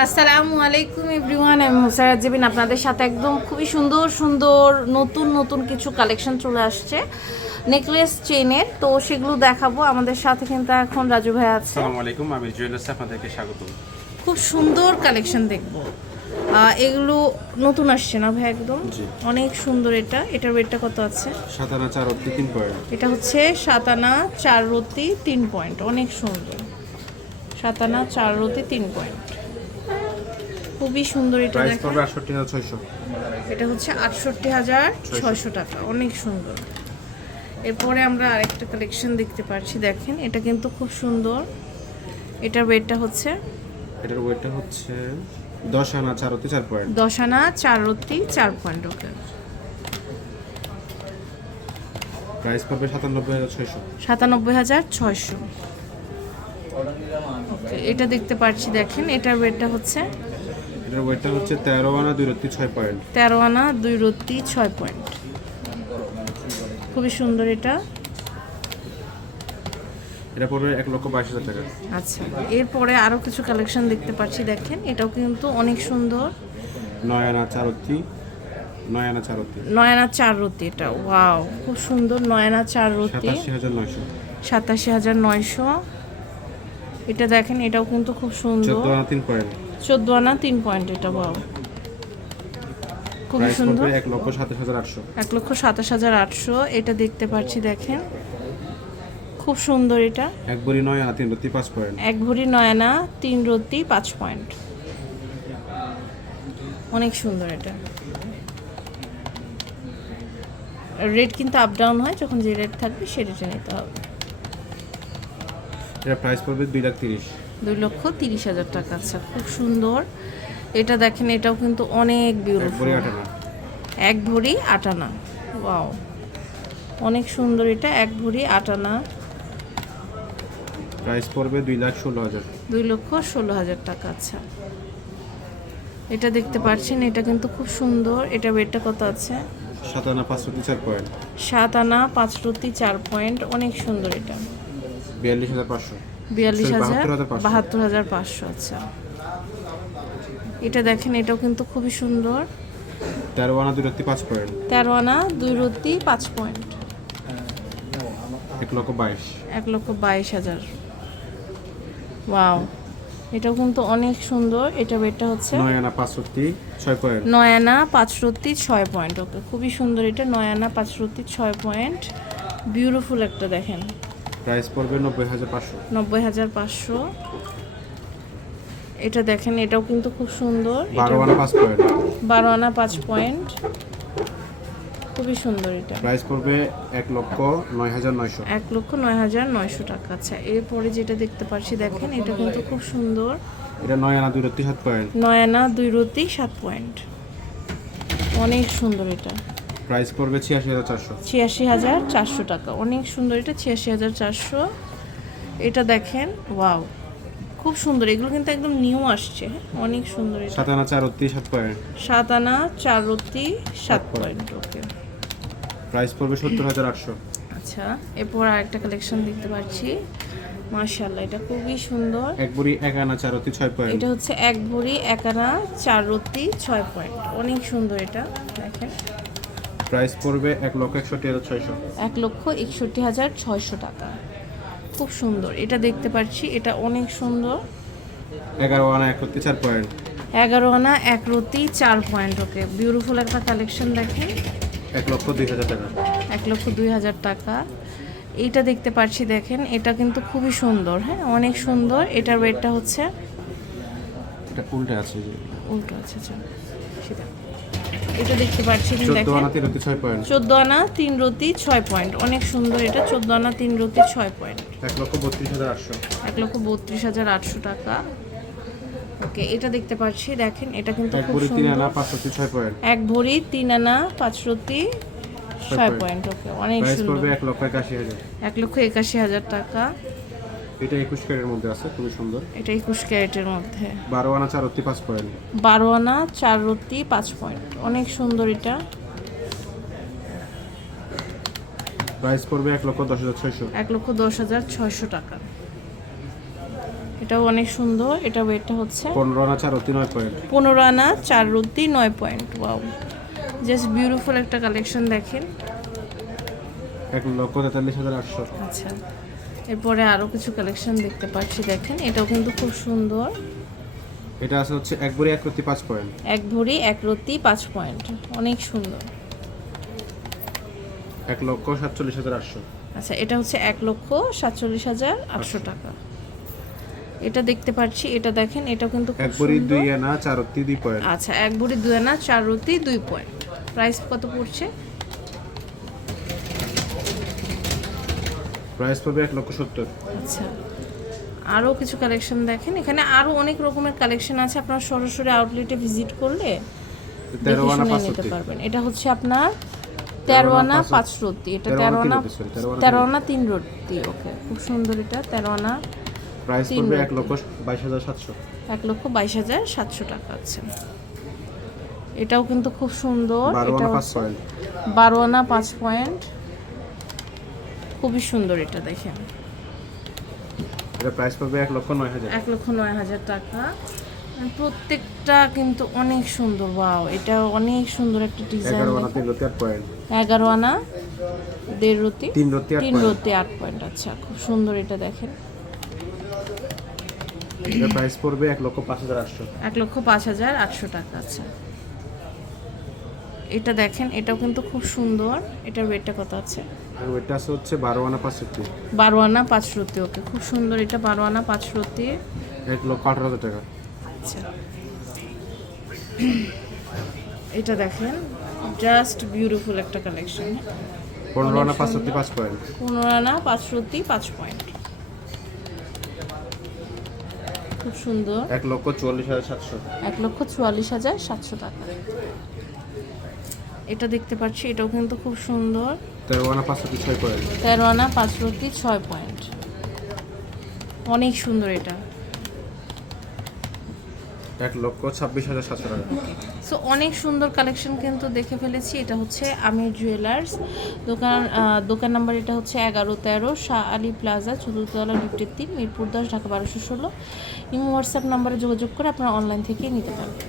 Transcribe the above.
আসসালামু আলাইকুম এভরিওয়ান আমি মুসারাত জেবিন আপনাদের সাথে একদম খুবই সুন্দর সুন্দর নতুন নতুন কিছু কালেকশন চলে আসছে নেকলেস চেনের তো সেগুলো দেখাবো। আমাদের সাথে কিন্তু এখন রাজু ভাই আছে। আসসালামু আলাইকুম আমি জুয়েলার্স আপনাদেরকে স্বাগতম খুব সুন্দর কালেকশন দেখব। এগুলো নতুন আসছে না ভাই একদম? অনেক সুন্দর এটা। এটার ওয়েটটা কত আছে? সাতানা চার অব্দি তিন পয়েন্ট। এটা হচ্ছে সাতানা চার রতি তিন পয়েন্ট। অনেক সুন্দর। সাতানা চার রতি তিন পয়েন্ট। খুবই সুন্দর এটা দেখেন। পড়বে আটষট্টি হাজার ছয়শো। এটা হচ্ছে আটষট্টি হাজার ছয়শো। টাকা অনেক সুন্দর। এরপরে আমরা আরেকটা কালেকশন দেখতে পাচ্ছি দেখেন এটা কিন্তু খুব সুন্দর। এটার ওয়েটটা হচ্ছে? এটার ওয়েটটা হচ্ছে দশ আনা চার অব্দি চার পয়েন্ট দশ আনা চার রত্তি চার পয়েন্ট ওকে প্রাইস পড়বে সাতানব্বই হাজার ছয়শো। সাতানব্বই হাজার ছয়শো। ওকে এটা দেখতে পাচ্ছি দেখেন এটার ওয়েটটা হচ্ছে এটার ওয়েটটা হচ্ছে তেরো আনা দুই রত্তি ছয় পয়েন্ট তেরো আনা দুই রত্তি ছয় পয়েন্ট খুবই সুন্দর এটা। এটা পড়বে এক লক্ষ বাইশ হাজার টাকা। আচ্ছা এরপরে আরও কিছু কালেকশন দেখতে পাচ্ছি দেখেন। এটাও কিন্তু অনেক সুন্দর। নয় আনা চার অব্দি নয় আনা চার অব্দি নয়না চার রতি এটা ওয়াও খুব সুন্দর নয়না চার রতি সাতাশি হাজার নয়শো। এটা দেখেন এটাও কিন্তু খুব সুন্দর। তিন পয়েন্ট চোদ্দ আনা তিন পয়েন্ট এটা ওয়াও খুবই সুন্দর। এক লক্ষ সাতাশ হাজার আটশো। এক লক্ষ সাতাশ হাজার আটশো এটা দেখতে পাচ্ছি দেখেন। খুব সুন্দর এটা। এক বড়ি নয় আনা তিন রত্তি পাঁচ পয়েন্ট এক ভরি নয়না তিন রতি পাঁচ পয়েন্ট অনেক সুন্দর এটা। রেট কিন্তু আপ ডাউন হয় যখন যে রেট থাকবে সে রেটে নিতে হবে। এটা প্রাইস পড়বে দুই লাখ তিরিশ। দুই লক্ষ তিরিশ হাজার টাকা আচ্ছা খুব সুন্দর। এটা দেখেন এটাও কিন্তু অনেক বিউটিফুল এক ভরি আটানা। ওয়াও অনেক সুন্দর এটা এক ভরি আটানা। প্রাইস পড়বে দুই লাখ ষোলো হাজার। দুই লক্ষ ষোলো হাজার টাকা আচ্ছা এটা দেখতে পাচ্ছেন এটা কিন্তু খুব সুন্দর। এটা ওয়েটটা কত আছে? সাত আনা পাঁচ রত্তি চার পয়েন্ট সাত আনা পাঁচ রতি চার পয়েন্ট অনেক সুন্দর এটা। বিয়াল্লিশ হাজার পাঁচশো। বিয়াল্লিশ হাজার বাহাত্তর হাজার পাঁচশো। আচ্ছা। এটা দেখেন এটাও কিন্তু খুবই সুন্দর। তেরো আনা দুই রত্তি পাঁচ পয়েন্ট। তেরো আনা দুই রতি পাঁচ পয়েন্ট। এক লক্ষ বাইশ। এক লক্ষ বাইশ হাজার। ওয়াও এটাও কিন্তু অনেক সুন্দর। এটা ওয়েটটা হচ্ছে নয় আনা পাঁচ রত্তি ছয় পয়েন্ট। নয় আনা পাঁচ রত্তি ছয় পয়েন্ট। ওকে খুবই সুন্দর এটা নয় আনা পাঁচ রত্তি ছয় পয়েন্ট। বিউটিফুল একটা দেখেন। প্রাইস পড়বে নব্বই হাজার পাঁচশো। নব্বই হাজার পাঁচশো। এটা দেখেন এটাও কিন্তু খুব সুন্দর। বারো আনা পাঁচ পয়েন্ট। বারো আনা পাঁচ পয়েন্ট। খুবই সুন্দর এটা। প্রাইস পড়বে এক লক্ষ নয় হাজার নয়শো। এক লক্ষ নয় হাজার নয়শো টাকা। আচ্ছা এরপরে যেটা দেখতে পাচ্ছি দেখেন এটা কিন্তু খুব সুন্দর। এটা নয় আনা দুই রত্তি সাত পয়েন্ট। নয় আনা দুই রতি সাত পয়েন্ট। অনেক সুন্দর এটা। প্রাইস পড়বে ছিয়াশি হাজার চারশো। ছিয়াশি হাজার চারশো টাকা। অনেক সুন্দর। এটা ছিয়াশি হাজার চারশো। এটা দেখেন ওয়াও খুব সুন্দর। এগুলো কিন্তু একদম নিউ আসছে? অনেক সুন্দর এটা। সাত আনা চার রত্তি সাত পয়েন্ট। সাত আনা চার রতি সাত পয়েন্ট। ওকে। প্রাইস পড়বে সত্তর হাজার আটশো। আচ্ছা এরপর আরেকটা কালেকশন দেখতে পাচ্ছি। মার্শাল্লাহ এটা খুবই সুন্দর। এক বুড়ি এক আনা চার রত্তি ছয় পয়েন্ট। এটা হচ্ছে এক ভরি এক আনা চার রতি ছয় পয়েন্ট। অনেক সুন্দর এটা দেখেন। প্রাইস পড়বে এক লক্ষ একষট্টি হাজার ছয়শো। এক লক্ষ একষট্টি হাজার ছয়শো টাকা। খুব সুন্দর। এটা দেখতে পাচ্ছি এটা অনেক সুন্দর। এগারো আনা এক চার পয়েন্ট। এগারো আনা এক রতি চার পয়েন্ট ওকে। বিউটিফুল একটা কালেকশন দেখেন। এক লক্ষ দুই হাজার টাকা। এক লক্ষ দুই হাজার টাকা। এইটা দেখতে পাচ্ছি দেখেন এটা কিন্তু খুবই সুন্দর হ্যাঁ? অনেক সুন্দর। এটার ওয়েটটা হচ্ছে এটা উল্টে আছে উল্টো আছে আচ্ছা। সেটা। এটা দেখতে পাচ্ছি চোদ্দ দেখেন। আনা তিন রতি ছয় পয়েন্ট। অনেক সুন্দর এটা চোদ্দ আনা তিন রতি ছয় পয়েন্ট। এক লক্ষ বত্রিশ হাজার আটশো। এক লক্ষ বত্রিশ হাজার আটশো টাকা। ওকে এটা দেখতে পাচ্ছি দেখেন এটা কিন্তু খুব সুন্দর। এক ভরি তিন আনা পাঁচ রতি ছয় পয়েন্ট। ওকে অনেক সুন্দর। এক লক্ষ একাশি হাজার। এক লক্ষ একাশি হাজার টাকা। এটা একুশ ক্যারের মধ্যে আছে খুবই সুন্দর। এটা একুশ ক্যারেটের মধ্যে। বারো আনা চার রত্তি পাঁচ পয়েন্ট। বারো আনা চার রতি পাঁচ পয়েন্ট। অনেক সুন্দর এটা। প্রাইস পড়বে এক লক্ষ দশ হাজার ছয়শো। এক লক্ষ দশ হাজার ছয়শো টাকা। এটাও অনেক সুন্দর। এটা ওয়েটটা হচ্ছে পনেরো আনা চার অতি নয় পয়েন্ট। পনেরো আনা চার রুটি নয় পয়েন্ট। ওয়াও জাস্ট বিউটিফুল একটা কালেকশন দেখেন। এক লক্ষ তেতাল্লিশ হাজার আটশো। আচ্ছা। এরপরে আরও কিছু কালেকশন দেখতে পাচ্ছি দেখেন। এটাও কিন্তু খুব সুন্দর। এটা আছে হচ্ছে এক বড়ি এক রতি পাঁচ পয়েন্ট। এক ভরি এক রত্তি পাঁচ পয়েন্ট। অনেক সুন্দর। এক লক্ষ সাতচল্লিশ হাজার আটশো। আচ্ছা এটা হচ্ছে এক লক্ষ সাতচল্লিশ হাজার আটশো টাকা। এটা দেখতে পাচ্ছি এটা দেখেন এটা কিন্তু খুব এক সুন্দর। দুই আনা চার রতি দুই পয়েন্ট। আচ্ছা এক ভরি দুই আনা চার রতি দুই পয়েন্ট। প্রাইস কত পড়ছে? প্রাইস পাবে এক লক্ষ সত্তর। আচ্ছা। আরও কিছু কালেকশন দেখেন। এখানে আরও অনেক রকমের কালেকশন আছে। আপনারা সরাসরি আউটলেটে ভিজিট করলে তেরো আনা পাঁচ নিতে পারবেন। এটা হচ্ছে আপনার তেরো আনা পাঁচ রত্তি এটা তেরো আনা তেরো আনা তিন রত্তি ওকে খুব সুন্দর এটা। তেরো আনা প্রাইস পড়বে এক লক্ষ বাইশ হাজার সাতশো। এক লক্ষ বাইশ হাজার সাতশো টাকা আছে। এটাও কিন্তু খুব সুন্দর। এটা বারো আনা পাঁচ পয়েন্ট। খুবই সুন্দর এটা দেখেন। এটা প্রাইস পাবে এক লক্ষ নয় হাজার। এক লক্ষ নয় হাজার টাকা। প্রত্যেকটা কিন্তু অনেক সুন্দর ওয়াও এটা অনেক সুন্দর একটা ডিজাইন এগারো আনা দেড় রতি তিন রতি তিন রতি আট পয়েন্ট আচ্ছা খুব সুন্দর এটা দেখেন। এটা প্রাইস পড়বে এক লক্ষ পাঁচ হাজার আটশো। এক লক্ষ পাঁচ হাজার আটশো টাকা আচ্ছা। এটা দেখেন এটাও কিন্তু খুব সুন্দর। এটার ওয়েটটা কত আছে? আর ওইটা আছে হচ্ছে বারো আনা পাঁচ রতি বারো আনা পাঁচ রতি ওকে খুব সুন্দর। এটা বারো আনা পাঁচ রতি এক লক্ষ আঠারো হাজার টাকা। আচ্ছা। এটা দেখেন জাস্ট বিউটিফুল একটা কালেকশন পনেরো আনা পাঁচ রতি পাঁচ পয়েন্ট পনেরো আনা পাঁচ রতি পাঁচ পয়েন্ট খুব সুন্দর। এক লক্ষ চুয়াল্লিশ হাজার সাতশো। এক লক্ষ চুয়াল্লিশ হাজার সাতশো টাকা। এটা দেখতে পাচ্ছি এটাও কিন্তু খুব সুন্দর। তেরো আনা পাঁচ রতি ছয় পয়েন্ট। তেরো আনা পাঁচ রতি ছয় পয়েন্ট। অনেক সুন্দর এটা। এক লক্ষ ছাব্বিশ হাজার সাতশো টাকা। সো অনেক সুন্দর কালেকশন কিন্তু দেখে ফেলেছি। এটা হচ্ছে আমির জুয়েলার্স দোকান দোকান নাম্বার এটা হচ্ছে এগারো তেরো শাহ আলী প্লাজা চতুর্থতলা লিফটের তিন মিরপুর দশ ঢাকা বারোশো ষোলো। ইমো হোয়াটসঅ্যাপ নাম্বারে যোগাযোগ করে আপনারা অনলাইন থেকে নিতে পারবেন।